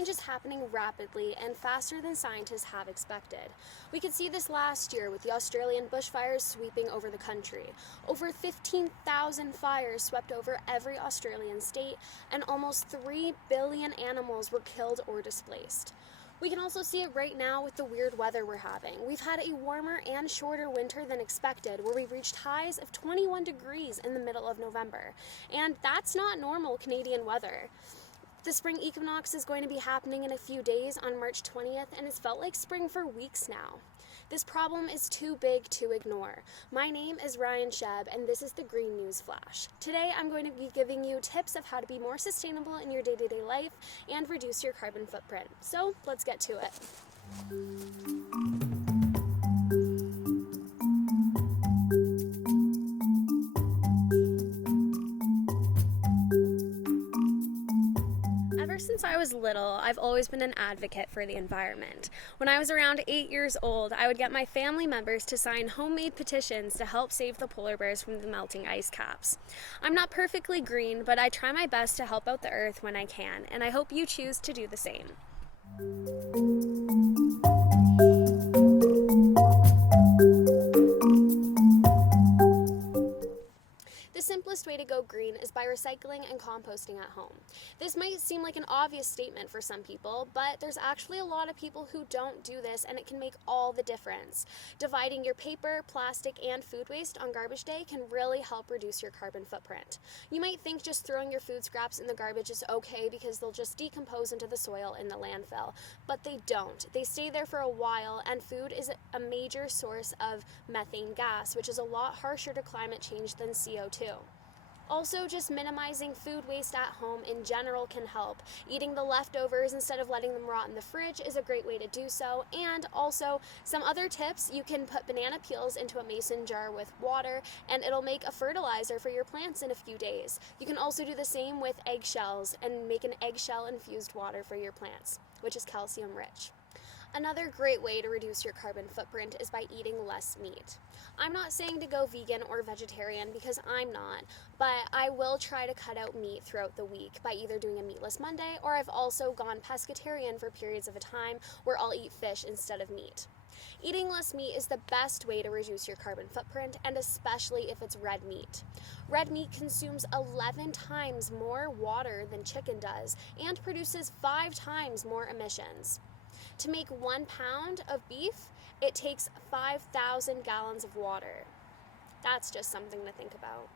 change is happening rapidly and faster than scientists have expected. We could see this last year with the Australian bushfires sweeping over the country. Over 15,000 fires swept over every Australian state, and almost 3 billion animals were killed or displaced. We can also see it right now with the weird weather we're having. We've had a warmer and shorter winter than expected, where we reached highs of 21 degrees in the middle of November. And that's not normal Canadian weather. The spring equinox is going to be happening in a few days on March 20th, and it's felt like spring for weeks now. This problem is too big to ignore. My name is Ryan Sheb, and this is the Green News Flash. Today I'm going to be giving you tips of how to be more sustainable in your day-to-day life and reduce your carbon footprint. So let's get to it. Since I was little, I've always been an advocate for the environment. When I was around 8 years old, I would get my family members to sign homemade petitions to help save the polar bears from the melting ice caps. I'm not perfectly green, but I try my best to help out the earth when I can, and I hope you choose to do the same. The simplest way to go green is by recycling and composting at home. This might seem like an obvious statement for some people, but there's actually a lot of people who don't do this, and it can make all the difference. Dividing your paper, plastic, and food waste on garbage day can really help reduce your carbon footprint. You might think just throwing your food scraps in the garbage is okay because they'll just decompose into the soil in the landfill, but they don't. They stay there for a while, and food is a major source of methane gas, which is a lot harsher to climate change than CO2. Also, just minimizing food waste at home in general can help. Eating the leftovers instead of letting them rot in the fridge is a great way to do so. And also, some other tips: you can put banana peels into a mason jar with water, and it'll make a fertilizer for your plants in a few days. You can also do the same with eggshells and make an eggshell-infused water for your plants, which is calcium rich. Another great way to reduce your carbon footprint is by eating less meat. I'm not saying to go vegan or vegetarian because I'm not, but I will try to cut out meat throughout the week by either doing a meatless Monday, or I've also gone pescatarian for periods of a time where I'll eat fish instead of meat. Eating less meat is the best way to reduce your carbon footprint, and especially if it's red meat. Red meat consumes 11 times more water than chicken does and produces 5 times more emissions. To make 1 pound of beef, it takes 5,000 gallons of water. That's just something to think about.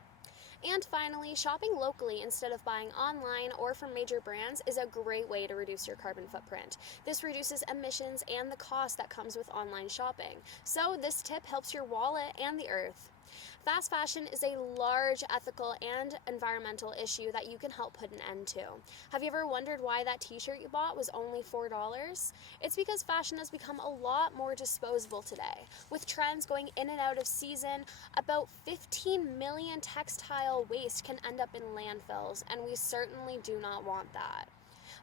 And finally, shopping locally instead of buying online or from major brands is a great way to reduce your carbon footprint. This reduces emissions and the cost that comes with online shopping. So this tip helps your wallet and the earth. Fast fashion is a large ethical and environmental issue that you can help put an end to. Have you ever wondered why that t-shirt you bought was only $4? It's because fashion has become a lot more disposable today. With trends going in and out of season, about 15 million textile waste can end up in landfills, and we certainly do not want that.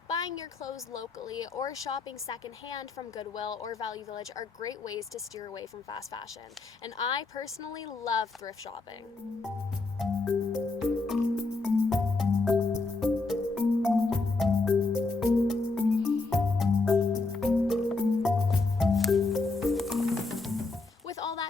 Buying your clothes locally or shopping secondhand from Goodwill or Value Village are great ways to steer away from fast fashion, and I personally love thrift shopping.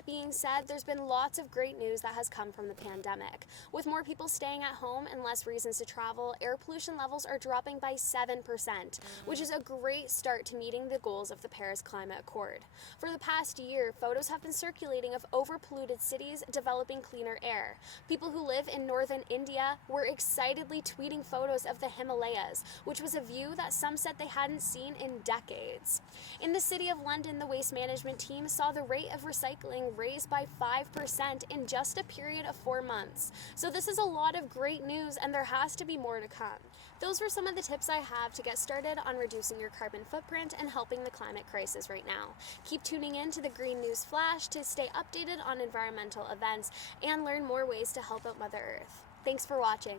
Being said, there's been lots of great news that has come from the pandemic. With more people staying at home and less reasons to travel, air pollution levels are dropping by 7%, which is a great start to meeting the goals of the Paris Climate Accord. For the past year, photos have been circulating of overpolluted cities developing cleaner air. People who live in northern India were excitedly tweeting photos of the Himalayas, which was a view that some said they hadn't seen in decades. In the City of London, the waste management team saw the rate of recycling raised by 5% in just a period of 4 months. So this is a lot of great news, and there has to be more to come. Those were some of the tips I have to get started on reducing your carbon footprint and helping the climate crisis right now. Keep tuning in to the Green News Flash to stay updated on environmental events and learn more ways to help out Mother Earth. Thanks for watching.